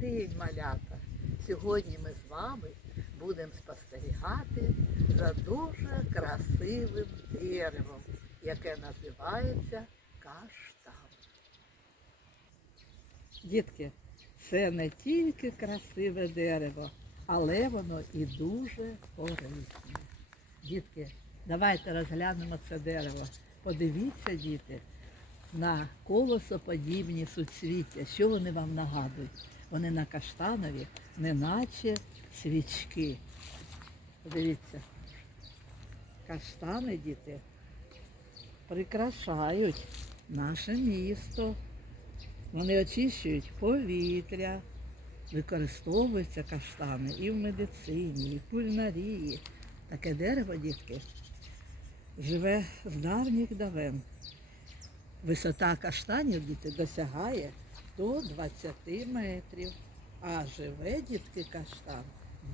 день, малята! Сьогодні ми з вами будемо спостерігати за дуже красивим деревом, яке називається каштан. Дітки, це не тільки красиве дерево, але воно і дуже корисне. Дітки, давайте розглянемо це дерево. Подивіться, діти, на колосоподібні суцвіття. Що вони вам нагадують? Вони на каштанові, неначе свічки. Подивіться, каштани, діти, прикрашають наше місто. Вони очищують повітря, використовуються каштани і в медицині, і в кулінарії. Таке дерево, дітки, живе з давніх давен. Висота каштанів діти досягає до 20 метрів, а живе дітки каштан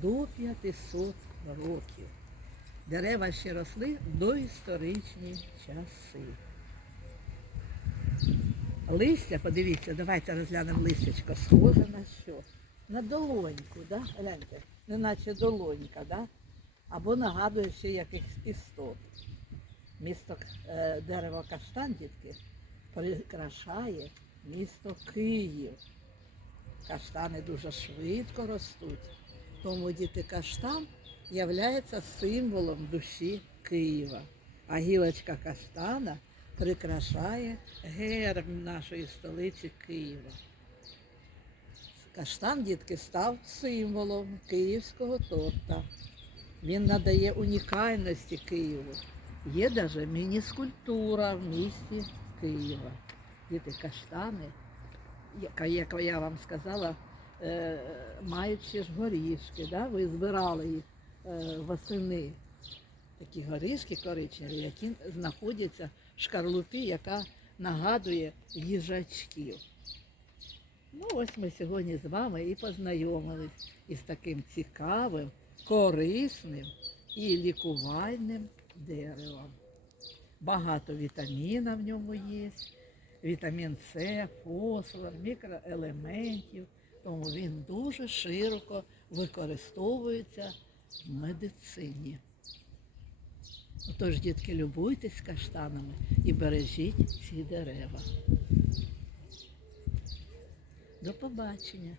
до 500 років. Дерева ще росли в доісторичні часи. Листя, подивіться, давайте розглянемо листячко. Схоже на що? На долоньку, да? гляньте, неначе долонька, да? або нагадує ще якихось істот. Місто е, дерево каштан, дітки, прикрашає місто Київ. Каштани дуже швидко ростуть. Тому діти каштан являється символом душі Києва. А гілочка каштана прикрашає герб нашої столиці Києва. Каштан, дітки, став символом київського торта. Він надає унікальності Києву. Є навіть міні-скульптура в місті Києва. Діти каштани, яка, як я вам сказала, е, ще ж горішки. Да? Ви збирали їх е, восени. Такі горішки коричневі, які знаходяться в шкарлупі, яка нагадує їжачків. Ну, ось ми сьогодні з вами і познайомились із таким цікавим, корисним і лікувальним деревом. Багато вітамінів в ньому є, вітамін С, фосфор, мікроелементів, тому він дуже широко використовується в медицині. Отож, дітки, любуйтесь каштанами і бережіть ці дерева. До побачення!